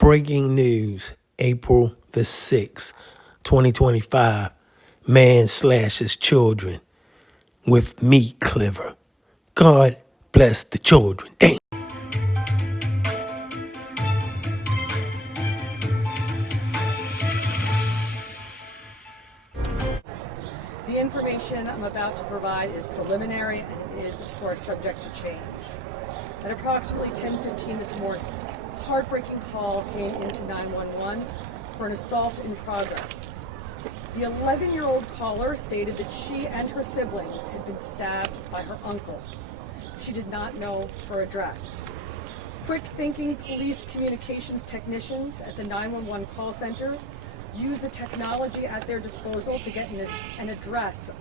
Breaking news, April the 6th, 2025. Man slashes children with meat cleaver. God bless the children. Damn. The information I'm about to provide is preliminary and it is, of course, subject to change. At approximately 10:15 this morning, a heartbreaking call came into 911 for an assault in progress. The 11-year-old caller stated that she and her siblings had been stabbed by her uncle. She did not know her address. Quick-thinking police communications technicians at the 911 call center use the technology at their disposal to get an address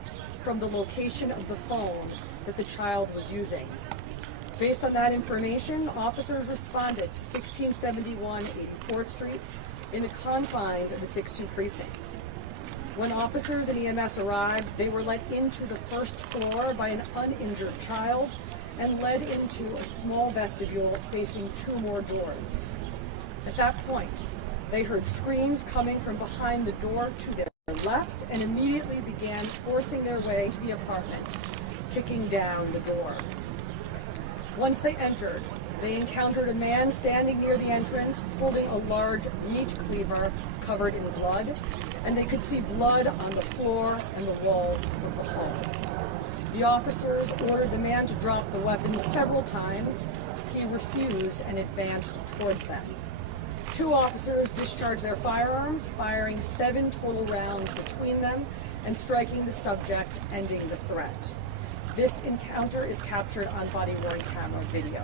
from the location of the phone that the child was using. Based on that information, officers responded to 1671 84th Street in the confines of the 6-2 precinct. When officers and EMS arrived, they were let into the first floor by an uninjured child and led into a small vestibule facing 2 more doors. At that point, they heard screams coming from behind the door to their left and immediately began forcing their way to the apartment, kicking down the door. Once they entered, they encountered a man standing near the entrance holding a large meat cleaver covered in blood, and they could see blood on the floor and the walls of the home. The officers ordered the man to drop the weapon several times. He refused and advanced towards them. 2 officers discharged their firearms, firing 7 total rounds between them and striking the subject, ending the threat. This encounter is captured on body-worn camera video.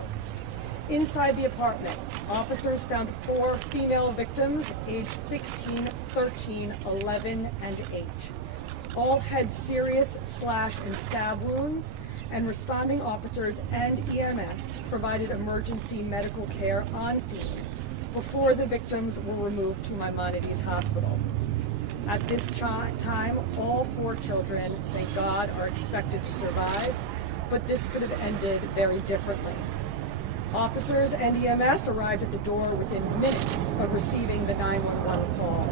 Inside the apartment, officers found 4 female victims aged 16, 13, 11, and 8. All had serious slash and stab wounds, and responding officers and EMS provided emergency medical care on scene before the victims were removed to Maimonides Hospital. At this time, all 4 children, thank God, are expected to survive, but this could have ended very differently. Officers and EMS arrived at the door within minutes of receiving the 911 call.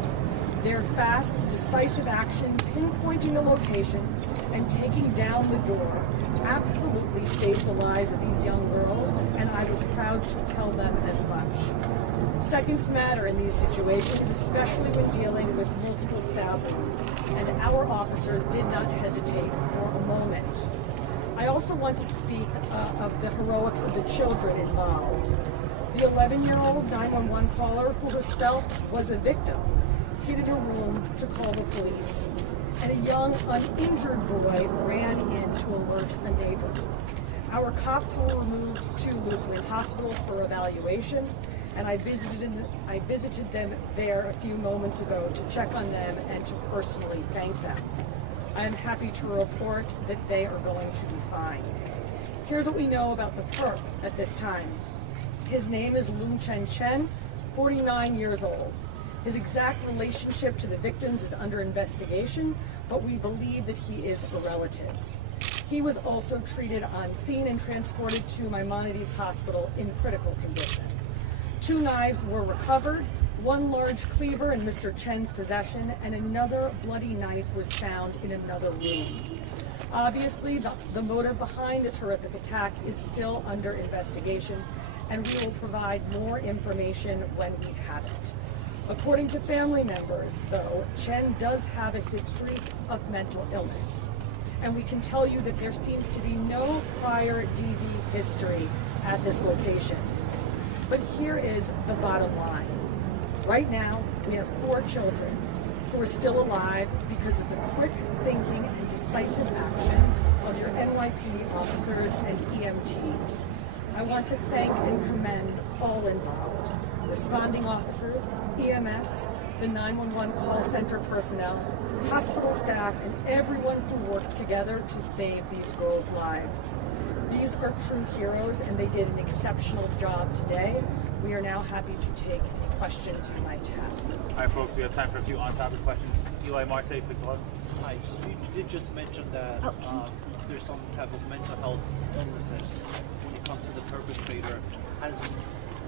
Their fast, decisive action, pinpointing the location and taking down the door, absolutely saved the lives of these young girls, and I was proud to tell them as much. Seconds matter in these situations, especially when dealing with multiple stab wounds, and our officers did not hesitate for a moment. I also want to speak of the heroics of the children involved. The 11-year-old 911 caller, who herself was a victim, hid in a room to call the police, and a young, uninjured boy ran in to alert a neighbor. Our cops were removed to Lutheran Hospital for evaluation, and I visited them there a few moments ago to check on them and to personally thank them. I am happy to report that they are going to be fine. Here's what we know about the perp at this time. His name is Lung Chen Chen, 49 years old. His exact relationship to the victims is under investigation, but we believe that he is a relative. He was also treated on scene and transported to Maimonides Hospital in critical condition. 2 knives were recovered, 1 large cleaver in Mr. Chen's possession, and another bloody knife was found in another room. Obviously, the motive behind this horrific attack is still under investigation, and we will provide more information when we have it. According to family members, though, Chen does have a history of mental illness, and we can tell you that there seems to be no prior DV history at this location. But here is the bottom line. Right now, we have 4 children who are still alive because of the quick thinking and decisive action of your NYPD officers and EMTs. I want to thank and commend all involved. Responding officers, EMS, the 911 call center personnel, hospital staff, and everyone who worked together to save these girls' lives. These are true heroes, and they did an exceptional job today. We are now happy to take any questions you might have. All right, folks, we have time for a few on-topic questions. Eli Marte, please go ahead. Hi, so you did just mention that there's some type of mental health illnesses when it comes to the perpetrator. Has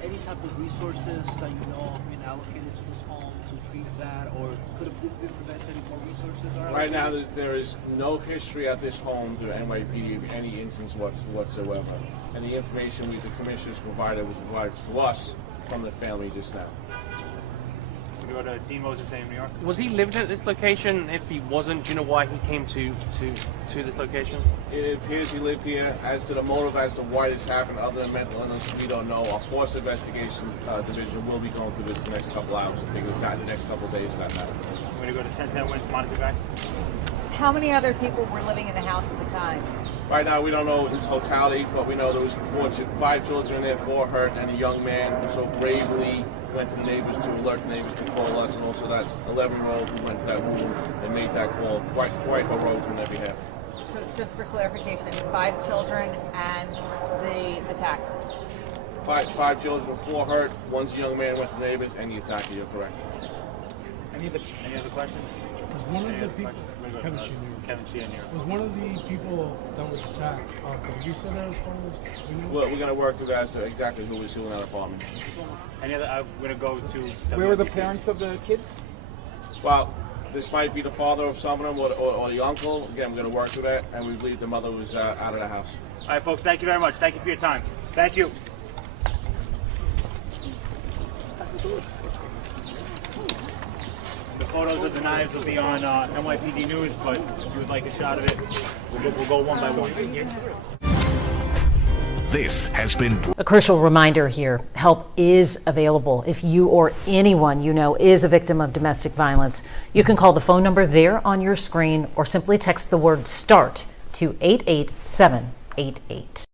any type of resources that you know have been allocated to this home to treat that, or could have this been prevented if more resources are Right now, allocated? there is no history at this home to NYPD of any instance whatsoever. And the information the commissioners provided was provided to us from the family just now. We go to Dean Moses in New York. Was he living at this location? If he wasn't, do you know why he came to this location? It appears he lived here. As to the motive as to why this happened, other than mental illness, we don't know. Our force investigation division will be going through this the next couple hours to figure this out in the next couple of days. That matter. We're going to go to 1010 West Monica Drive. How many other people were living in the house at the time? Right now, we don't know in totality, but we know there was 5 children there, 4 hurt, and a young man who so bravely went to the neighbors to alert the neighbors to call us, and also that 11-year-old who went to that room and made that call. Quite heroic on their behalf. So just for clarification, 5 children and the attack. 5 children, 4 hurt. One's a young man went to the neighbors, and the attacker. You're correct. Any other questions? Was one of the people, Kevin Sheehan here. was one of the people that was attacked the babysitter as far as you know? We're going to work through that as to exactly who was suing that apartment. Any other? I'm going to go to. Where were the WBC. parents of the kids? Well, this might be the father of some of them or the uncle. Again, we're going to work through that, and we believe the mother was out of the house. All right, folks. Thank you very much. Thank you for your time. Thank you. The photos of the knives will be on NYPD News, but if you would like a shot of it, we'll go one by one. This has been A crucial reminder here, help is available. If you or anyone you know is a victim of domestic violence, you can call the phone number there on your screen or simply text the word START to 88788.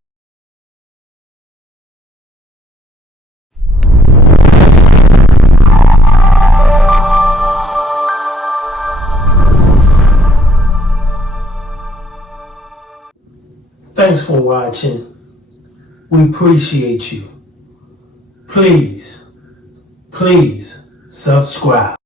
Thanks for watching. We appreciate you. Please subscribe.